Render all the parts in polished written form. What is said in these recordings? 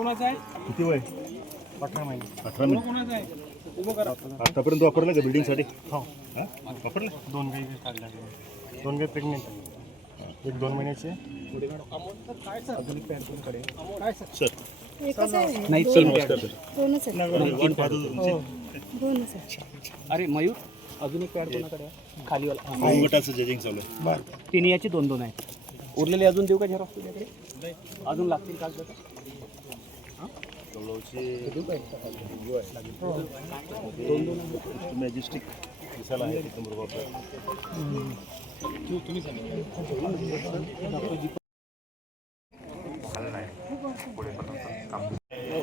कोणाचा आहे? किती वय? 18 महिने. 18 महिने. कोणाचा आहे? उभं करा. आतापर्यंत वापरलं का बिल्डिंगसाठी? हो. वापरलं? 2 गाई काढल्या. 2 गाय प्रेग्नेंट. 1-2 महिन्याचे. अजून एक पॅड कोणकडे? काय सर? सर एकच आहे नाही सर तीन नमस्कार पॅड. सर. दोनच आहे वाट पाहतो तुमची. दोनच आहे अरे मयूर अजून एक पॅड कोणाकडे आहे? खालीवाला. गटाचं जजिंग चालू आहे. बरं. तिन्ही याचे 2-2 आहेत. उरलेले अजून देऊ का झेरॉक्स तुझ्याकडे? अजून लागतील का? मॅजेस्टिक दिसायला आहे तिथं बरोबर.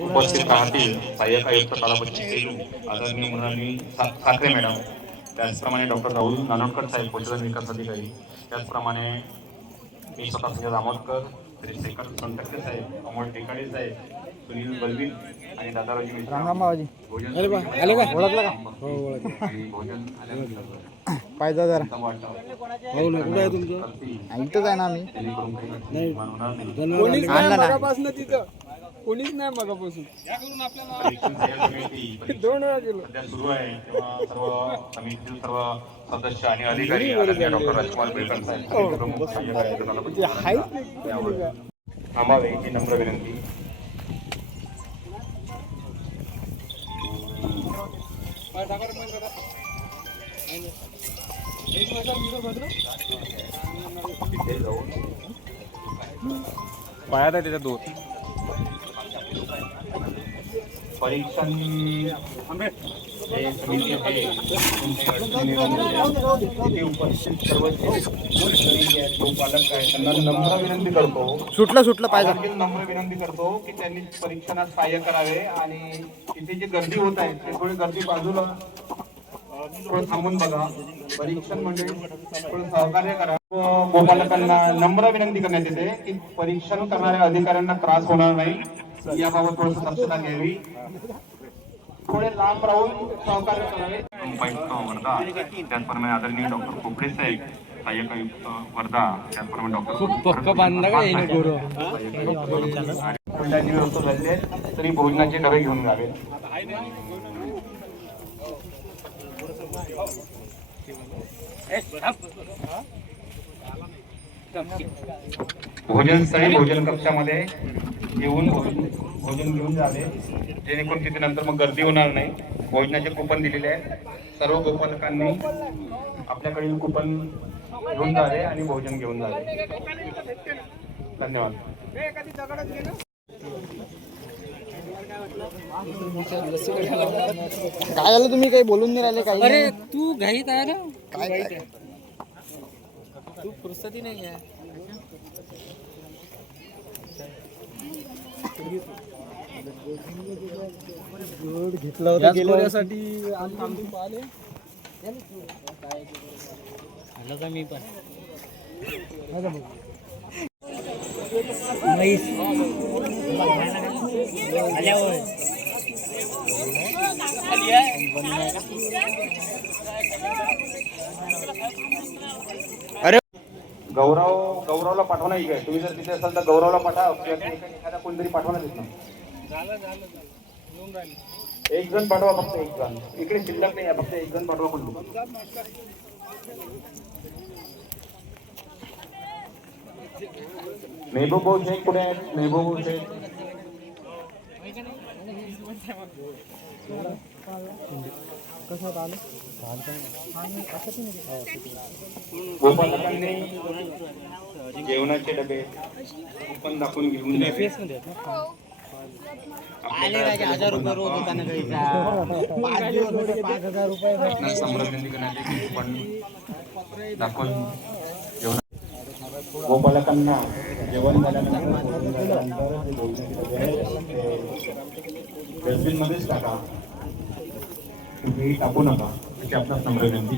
उपस्थित राहतील सहाय्यक आयुक्त तालापती सेलू आदरणीय मुलांनी साखरे मॅडम, त्याचप्रमाणे डॉक्टर राहुल नानोडकर साहेब पशुधन विकास अधिकारी, त्याचप्रमाणे मी स्वतः संजय दामोदकर, श्री शेखर संतक्के साहेब, अमोल टेकाडे साहेब, सुनील बलवीन आणि दादाराजी मिश्रा. भोजन ओळखला का? भोजन आल्यानंतर पाहिजे जरा हो ना. कुठं आहे तुमचं? इथंच आहे ना आम्ही. नाही. कोणीच नाही मगापासून तिथं. कोणीच नाही मगापासून. परीक्षण सेवा समिती 2 वेळा गेलो. सध्या सुरू आहे, तेव्हा सर्व समितीतील सर्व सदस्य आणि अधिकारी आदरणीय डॉक्टर राजकुमार बेळकर साहेब, प्रमुख सहाय्यक आयुक्त तालापती यावर थांबावे ही नम्र विनंती. तिथे जाऊन पायात आहे त्याच्या 2. परीक्षण जे समिती आहे, तिथे उपस्थित सर्व गोपालक आहे त्यांना नम्र विनंती करतो, सुटलं पाहिजे. नम्र विनंती करतो की त्यांनी परीक्षणात सहाय्य करावे आणि तिथे जी गर्दी होत आहे ते थोडी गर्दी बाजूला थोडं थांबून बघा. परीक्षण म्हणजे थोडं सहकार्य करा. गोपालकांना नम्र विनंती करण्यात येते की परीक्षण करणाऱ्या अधिकाऱ्यांना त्रास होणार नाही याबाबत थोडस दक्षता घ्यावी. थोडे लांब राहून सहकार्य करावे. उपायुक्त वर्धा, त्याचप्रमाणे आदरणीय डॉक्टर खोपडे साहेब, सहाय्यक आयुक्त वर्धा, त्याचप्रमाणे डॉक्टर व्यवस्था झाली आहे तरी भोजनाचे डबे घेऊन जावे. भोजनस्थळी भोजन कक्षामध्ये येऊन भोजन घेऊन जावे, जेणेकरून तिथे नंतर मग गर्दी होणार नाही. भोजनाचे कुपन दिलेले आहे, सर्व गोपालकांनी आपल्याकडील कुपन घेऊन जावे आणि भोजन घेऊन जावे. धन्यवाद. काय झालं, तुम्ही काही बोलून नाही राहिले काही? अरे तू घाईत आहे ना? काय तू फुर्सती नाही आहे. घेतलं होतं गेल्यासाठी आले का मी पण अरे गौरवला पाठवा नाही काय? तुम्ही जर तिथे असाल तर गौरवला पाठवा, एखादा कोणतरी पाठवा ना तिथं. एक जण पाठवा, फक्त एक जण. इकडे शिल्लक नाही आहे, फक्त एक जण पाठवा. कोण मेहबूब भाऊ शेख कुठे आहेत? मेहबूब भाऊ शेख गोपालकांनी जेवणाचे डबे कुपन दाखवून घेऊन जावे. 1000 रुपये रोज होता ना गाईचा. 5000 रुपये कुपन दाखवून जेवण. गोपालकांना जेवण झाल्यानंतर डस्टबिन मध्येच टाका, तुम्ही टाकू नका अशी आपणास नम्र विनंती.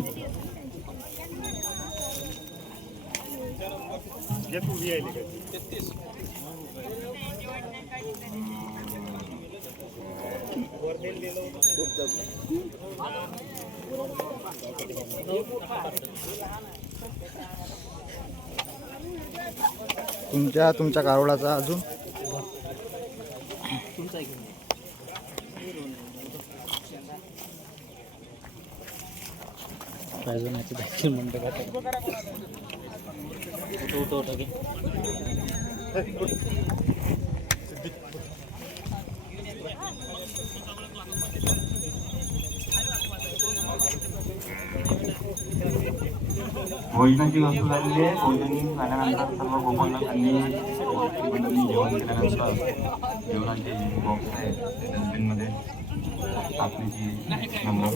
तुमच्या कारोडाचा अजून भोजनाची वस्तू झालेली आहे. भोजन झाल्यानंतर सर्व गोपांना त्यांनी जेवण केल्यानंतर जेवणाचे बॉक्स आहे डस्टबिनमध्ये टाकण्याची नंबर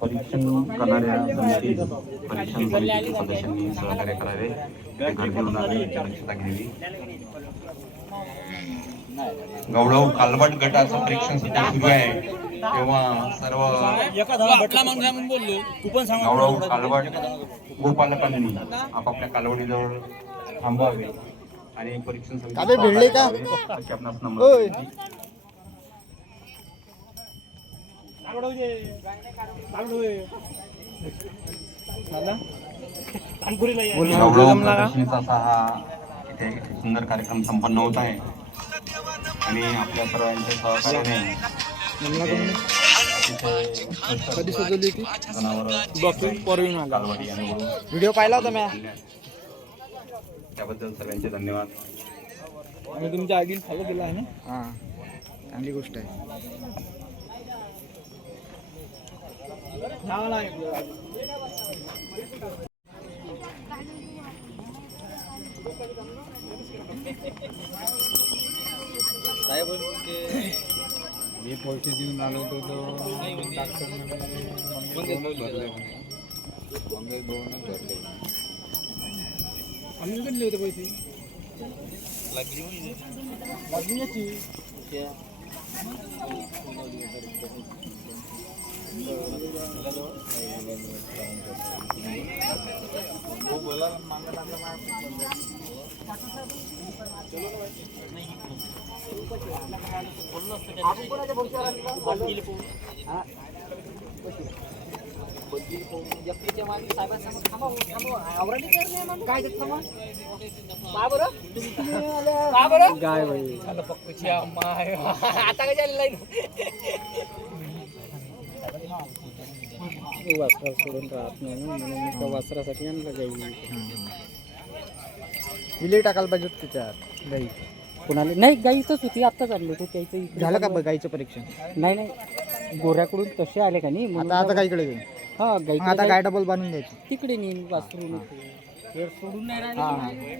परीक्षण करणाऱ्या समितीस परीक्षण समितीच्या सदस्यांनी सहकार्य करावे. गर्दी होणारी दक्षता घ्यावी. गौरव कालवट गटाचं परीक्षण सध्या सुरू आहे तेव्हा सर्व गौरव कालवट गोपालकांनी आपापल्या कालवडीजवळ थांबवावे आणि परीक्षण काबे भिडले का? अशी आपणास नंबर गौरव प्रदर्शनीचा असा हा इथे सुंदर कार्यक्रम संपन्न होत आहे आणि आपल्या सर्वांच्या सहकार्याने कधी सजवली होती? कालवडी आणि व्हिडिओ पाहिला होता मी. त्याबद्दल सर्वांचे धन्यवाद. आणि तुमच्या आगीन फॉलो केला आहे ना? हां, चांगली गोष्ट आहे. मी पैसे देऊन आलो होतो आम्ही दिले होते पैसे. गाय बाई वासरा सोडून राहत नाही ना, म्हणून त्या वासरासाठी आणलं गाई. विले टाकायला पाहिजे त्याच्यात गाई. कोणाला नाही, गाईचंच होती, आत्ताच आणली होती. त्याचं झालं का गाईचं परीक्षण? नाही नाही, गोऱ्याकडून तसे आले का नाही. आता गाईकडे घेऊन हा गाई आता गाय डबल बांधून द्यायची तिकडे नेईन वासरून सोडून नाही राहिले.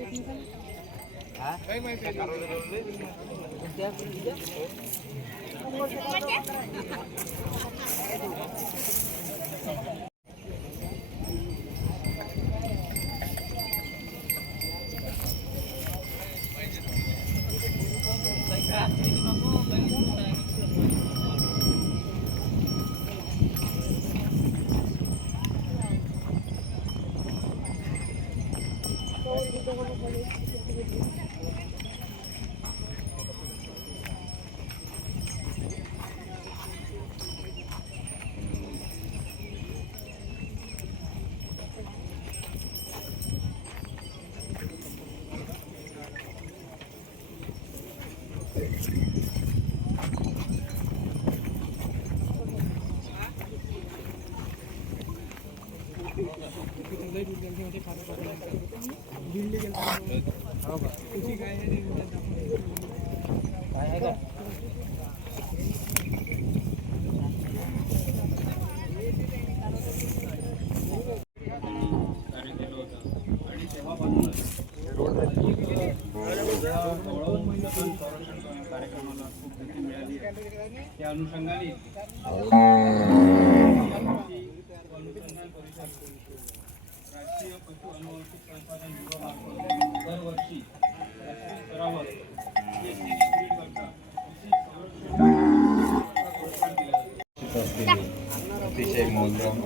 त्या अनुषंगाने राष्ट्रीय पशु अनुवंशिक संसाधन विभागाकडून दरवर्षी राष्ट्रीय स्तरावर अतिशय मौल्यवान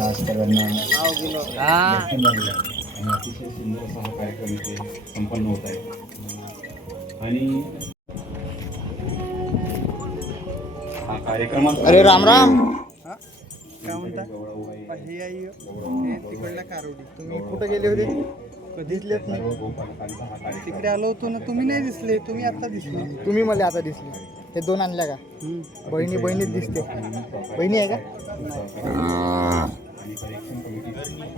आज सगळ्यांना आणि अतिशय सुंदर असा हा कार्यक्रम इथे संपन्न होत आहे. आणि हा कार्यक्रमात अरे राम राम. काय म्हणता हे आई हे तिकडल्या कारोडी तुम्ही कुठे गेले होते? दिसलेच नाही. गोपालकांचा हा कार्यक्रम तिकडे आलो होतो ना, तुम्ही नाही दिसले, तुम्ही आता दिसले. तुम्ही मला आता दिसले. हे दोन आणल्या का? बहिणी बहिणीच दिसते. बहिणी आहे का?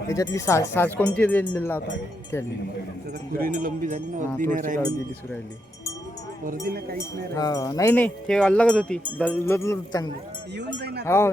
त्याच्यातली साज कोणती दिलेला होता? त्यातली. त्याचा खुरीने लंबी झाली ना, हा, वर्दी नाही थोडीशी राहिली. गर्दी दिसू राहिली. वर्दीला काहीच नाही राहिलं. हा नाही नाही ते अलगच होती. लदलद चांगली. येऊन जाईन आता. हो.